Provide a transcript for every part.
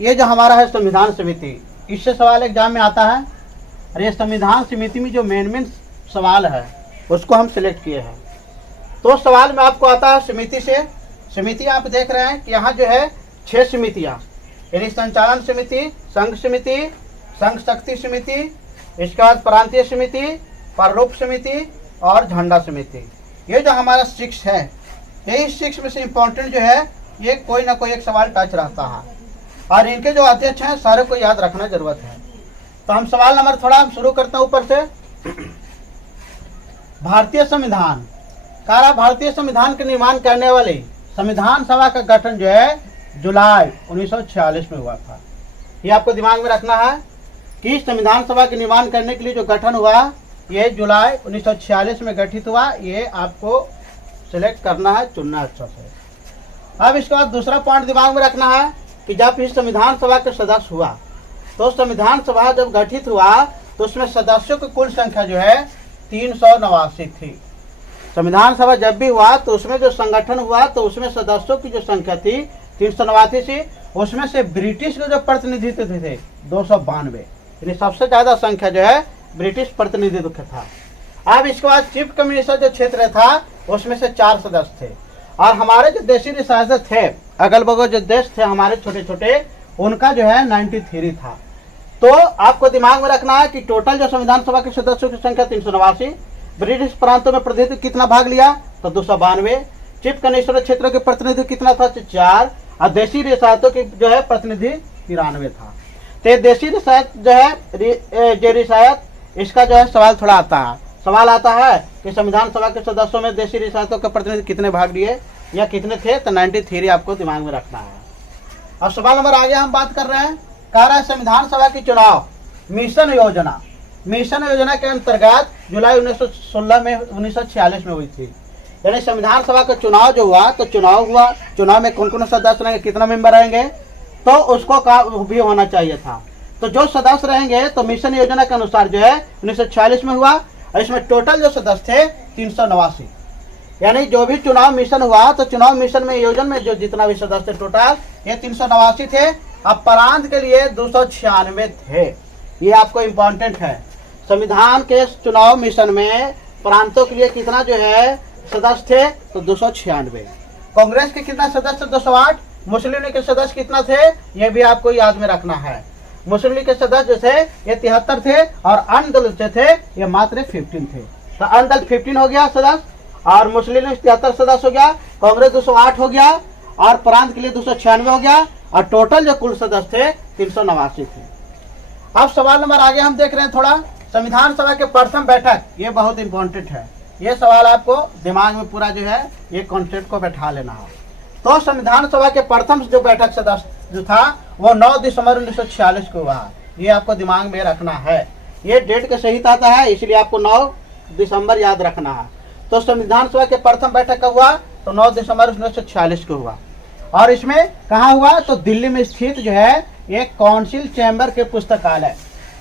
ये जो हमारा है संविधान समिति, इससे सवाल एग्जाम में आता है। और ये संविधान समिति में जो मेन सवाल है उसको हम सिलेक्ट किए हैं। तो सवाल में आपको आता है समिति से। समिति आप देख रहे हैं कि यहाँ जो है 6 समितियाँ, यानी संचालन समिति, संघ समिति, संघ शक्ति समिति, इसके बाद प्रांतीय समिति, प्रारूप समिति और झंडा समिति। ये जो हमारा 6 है, यही 6 में से इम्पोर्टेंट जो है ये कोई ना कोई एक सवाल टच रहता है और इनके जो अध्यक्ष हैं सारे को याद रखना जरूरत है। तो हम सवाल नंबर थोड़ा हम शुरू करते हैं ऊपर से। भारतीय संविधान भारतीय संविधान के निर्माण करने वाली संविधान सभा का गठन जो है जुलाई 1946 में हुआ था। ये आपको दिमाग में रखना है कि संविधान सभा के निर्माण करने के लिए जो गठन हुआ ये जुलाई 1946 में गठित हुआ। ये आपको सिलेक्ट करना है, चुनना अच्छा से। अब इसके बाद दूसरा पॉइंट दिमाग में रखना है कि जब इस संविधान सभा के सदस्य हुआ तो संविधान सभा जब गठित हुआ तो उसमें सदस्यों की कुल संख्या जो है 389 थी। संविधान सभा जब भी हुआ तो उसमें जो संगठन हुआ तो उसमें सदस्यों की जो संख्या थी 389 थी। उसमें से ब्रिटिश के जो प्रतिनिधित्व थे 292, यानी सबसे ज्यादा संख्या जो है ब्रिटिश प्रतिनिधित्व का था। अब इसके बाद चीफ कमिश्नर जो क्षेत्र था उसमें से 4 सदस्य थे और हमारे जो देशी शासक थे, अगल बगल जो देश थे हमारे छोटे छोटे, उनका जो है 93 था। तो आपको दिमाग में रखना है कि टोटल जो संविधान सभा के सदस्यों की संख्या 389, ब्रिटिश प्रांतों में प्रतिनिधित्व कितना भाग लिया तो 292, चीफ कमिश्नर क्षेत्रों के प्रतिनिधित्व कितना था 4 और देशी रियासतों की जो है प्रतिनिधि 93 था। तो देशी रियासत जो है जो रियासत इसका जो है सवाल थोड़ा आता है। सवाल आता है कि संविधान सभा के सदस्यों में देशी रियासतों के प्रतिनिधि कितने भाग लिए या कितने थे, तो 93 आपको दिमाग में रखना है। अब सवाल नंबर आगे हम बात कर रहे हैं, कह रहा है संविधान सभा की चुनाव मिशन योजना। मिशन योजना के अंतर्गत जुलाई 1946 में हुई थी। यानी संविधान सभा का चुनाव जो हुआ तो चुनाव हुआ, चुनाव में कौन कौन सदस्य रहेंगे, कितना मेंबर रहेंगे, तो उसको का भी होना चाहिए था। तो जो सदस्य रहेंगे तो मिशन योजना के अनुसार जो है 1946 में हुआ और इसमें टोटल जो सदस्य थे 389। यानी जो भी चुनाव मिशन हुआ तो चुनाव मिशन में योजना में जो जितना भी सदस्य टोटल ये 389 थे। अब प्रांत के लिए 296 थे। ये आपको इम्पोर्टेंट है। संविधान के चुनाव मिशन में प्रांतों के लिए कितना जो है सदस्य थे तो 296। कांग्रेस के कितना सदस्य 208, मुस्लिम लीग के सदस्य कितना थे ये भी आपको याद में रखना है। मुस्लिम लीग के सदस्य जो थे ये 73 थे और अन्य दल जो थे ये मात्र 15 थे। तो अन्य दल 15 हो गया सदस्य और मुस्लिम लीग 73 सदस्य हो गया, कांग्रेस 208 हो गया और प्रांत के लिए 296 हो गया और टोटल जो कुल सदस्य थे 389 थे। अब सवाल नंबर आगे हम देख रहे हैं थोड़ा, संविधान सभा के प्रथम बैठक, ये बहुत इंपॉर्टेंट है। ये सवाल आपको दिमाग में पूरा जो है ये कॉन्सेप्ट को बैठा लेना है। तो संविधान सभा के प्रथम जो बैठक सदस्य जो था वो 9 दिसंबर 1946 को हुआ। ये आपको दिमाग में रखना है, ये डेट के सहित आता है इसलिए आपको 9 दिसंबर याद रखना है। तो संविधान सभा के प्रथम बैठक कब हुआ तो 9 दिसंबर 1946 को हुआ और इसमें कहाँ हुआ तो दिल्ली में स्थित जो है ये काउंसिल चैम्बर के पुस्तकालय,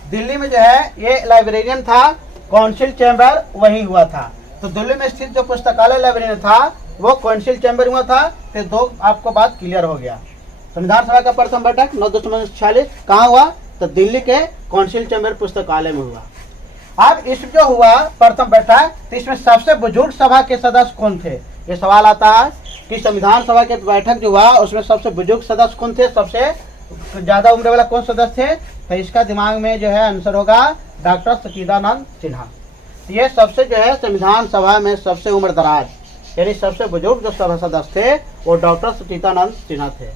दिल्ली में जो है ये लाइब्रेरियन था, काउंसिल चैम्बर वही हुआ था। तो दिल्ली में स्थित जो पुस्तकालय लाइब्रेरियन था वो काउंसिल चैम्बर हुआ था। तो 2 आपको बात क्लियर हो गया। संविधान सभा का प्रथम बैठक 9 दिसंबर 1946 कहाँ हुआ तो दिल्ली के काउंसिल चैम्बर पुस्तकालय में हुआ। अब इस जो हुआ प्रथम बैठक तो इसमें सबसे बुजुर्ग सभा के सदस्य कौन थे, ये सवाल आता है कि संविधान सभा के बैठक जो हुआ उसमें सबसे बुजुर्ग सदस्य कौन थे, सबसे ज्यादा उम्र वाला कौन सदस्य थे, तो इसका दिमाग में जो है आंसर होगा डॉक्टर सच्चिदानंद सिन्हा। ये सबसे जो है संविधान सभा में सबसे उम्र दराज यानी सबसे बुजुर्ग जो सभा सदस्य थे वो डॉक्टर सच्चिदानंद सिन्हा थे।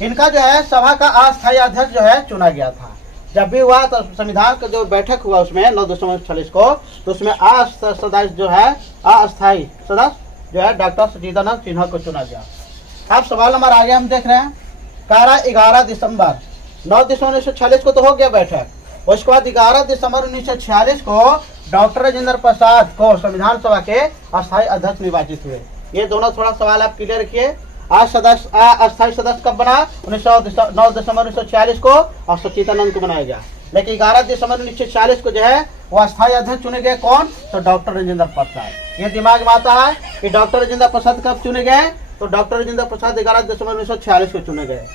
इनका जो है सभा का अस्थायी अध्यक्ष जो है चुना गया था। जब भी हुआ तो संविधान का जो बैठक हुआ उसमें 9 दिसंबर 1946 को तो उसमें सदस्य जो है अस्थायी सदस्य जो है डॉक्टर सच्चिदानंद सिन्हा को चुना गया। अब सवाल नंबर आगे हम देख रहे हैं, 11 दिसंबर 9 दिसंबर 1946 को तो हो गया बैठक, उसके बाद 11 दिसंबर 1946 को डॉक्टर राजेंद्र प्रसाद को संविधान सभा के अस्थायी अध्यक्ष निर्वाचित हुए। ये दोनों थोड़ा सवाल आप क्लियर रखिए। अस्थायी सदस्य कब बना 9 दिसंबर 1946 को और सच्चिदानंद को बनाया गया, लेकिन 11 दिसंबर 1946 को जो है वो अस्थायी अध्यक्ष चुने गए कौन तो डॉक्टर राजेंद्र प्रसाद। ये दिमाग में आता है कि डॉक्टर राजेंद्र प्रसाद कब चुने गए तो डॉक्टर राजेंद्र प्रसाद 11 दिसंबर 1946 को चुने गए।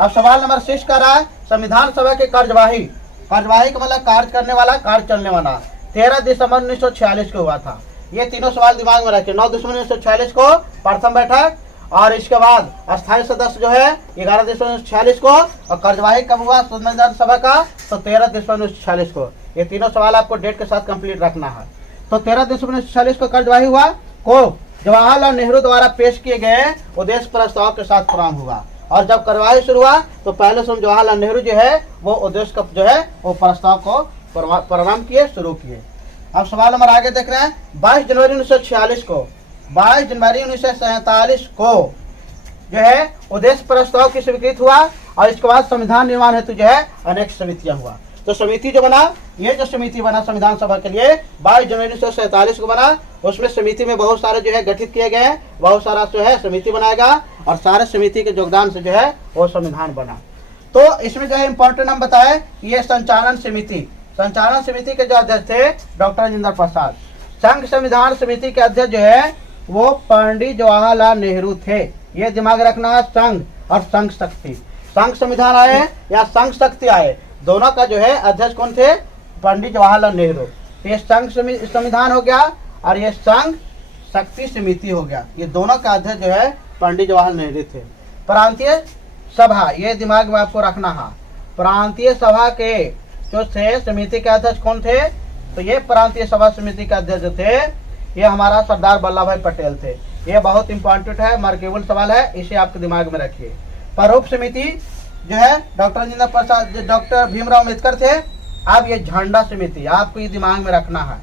अब सवाल नंबर 6 कह रहा है संविधान सभा के कार्यवाही का मतलब कार्य करने वाला, कार्य चलने वाला 13 दिसंबर 1946 को हुआ था। ये तीनों सवाल दिमाग में रखे। 9 दिसंबर 1946 को प्रथम बैठक, और इसके बाद अस्थायी सदस्य जो है 11 दिसंबर 1946 को, और कार्यवाही कब हुआ संविधान सभा का, तो 13 दिसंबर 1946 को। ये तीनों सवाल आपको डेट के साथ कंप्लीट रखना है। तो 13 दिसंबर 1946 को कार्यवाही हुआ को जवाहरलाल नेहरू द्वारा पेश किए गए उद्देश्य प्रस्ताव के साथ प्रारंभ हुआ। और जब कार्यवाही शुरू हुआ तो पहले से जवाहरलाल नेहरू जो है वो उद्देश्य का जो है वो प्रस्ताव को प्रारंभ किए, शुरू किए। अब सवाल नंबर आगे देख रहे हैं 22 जनवरी 1946 को 22 जनवरी 1947 को जो है उद्देश्य प्रस्ताव की स्वीकृत हुआ, और इसके बाद संविधान निर्माण हेतु जो है अनेक समितियां हुआ। तो समिति जो बना, ये जो समिति बना संविधान सभा के लिए 22 जनवरी 1947 को बना, उसमें समिति में बहुत सारे जो है गठित किए गए, बहुत सारा जो है समिति बनाएगा, और सारे समिति के योगदान से जो है वो संविधान बना। तो इसमें जो है इम्पोर्टेंट हम बताए, ये संचालन समिति के जो अध्यक्ष थे डॉक्टर राजेंद्र प्रसाद। संघ संविधान समिति के अध्यक्ष जो है वो पंडित जवाहरलाल नेहरू थे। ये दिमाग रखना है, संघ और संघ शक्ति। संघ संविधान आए या संघ शक्ति आए, दोनों का जो है अध्यक्ष कौन थे, पंडित जवाहरलाल नेहरू। तो ये संघ संविधान हो गया और ये संघ शक्ति समिति हो गया। ये दोनों का अध्यक्ष जो है पंडित जवाहरलाल नेहरू थे। प्रांतीय सभा, ये दिमाग में आपको रखना है। प्रांतीय सभा के जो थे समिति के अध्यक्ष कौन थे, तो ये प्रांतीय सभा समिति के अध्यक्ष जो थे ये हमारा सरदार वल्लभ भाई पटेल थे। ये बहुत इंपॉर्टेंट है, मार्केबल सवाल है, इसे आपके दिमाग में रखिए। प्रारूप समिति जो है डॉक्टर राजेंद्र प्रसाद, डॉक्टर भीमराव अम्बेडकर थे। अब ये झंडा समिति आपको ये दिमाग में रखना है,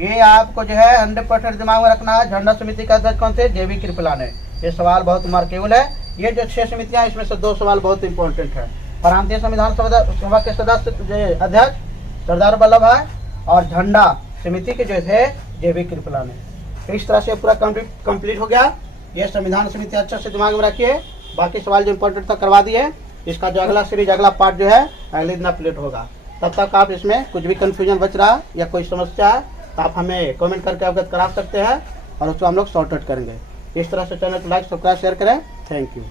ये आपको जो है 100% दिमाग में रखना है। झंडा समिति का अध्यक्ष कौन थे, जेबी कृपलानी। ये सवाल बहुत मार्केबल है। ये जो 6 समितियां इसमें से 2 सवाल बहुत इंपॉर्टेंट है। प्रांतीय संविधान सभा के सदस्य अध्यक्ष सरदार वल्लभ भाई, और झंडा समिति के जो थे जेबी कृपलानी। तो इस तरह से पूरा कंप्लीट हो गया। ये संविधान समिति अच्छे से दिमाग में रखिए। बाकी सवाल जो इम्पोर्टेंट था करवा दिए। इसका जो अगला सीरीज, अगला पार्ट जो है अगले दिन अपलोड होगा। तब तक आप इसमें कुछ भी कंफ्यूजन बच रहा या कोई समस्या है तो आप हमें कमेंट करके अवगत करा सकते हैं, और उसको हम लोग सॉर्ट आउट करेंगे। इस तरह से चैनल को लाइक, सब्सक्राइब, शेयर करें। Thank you.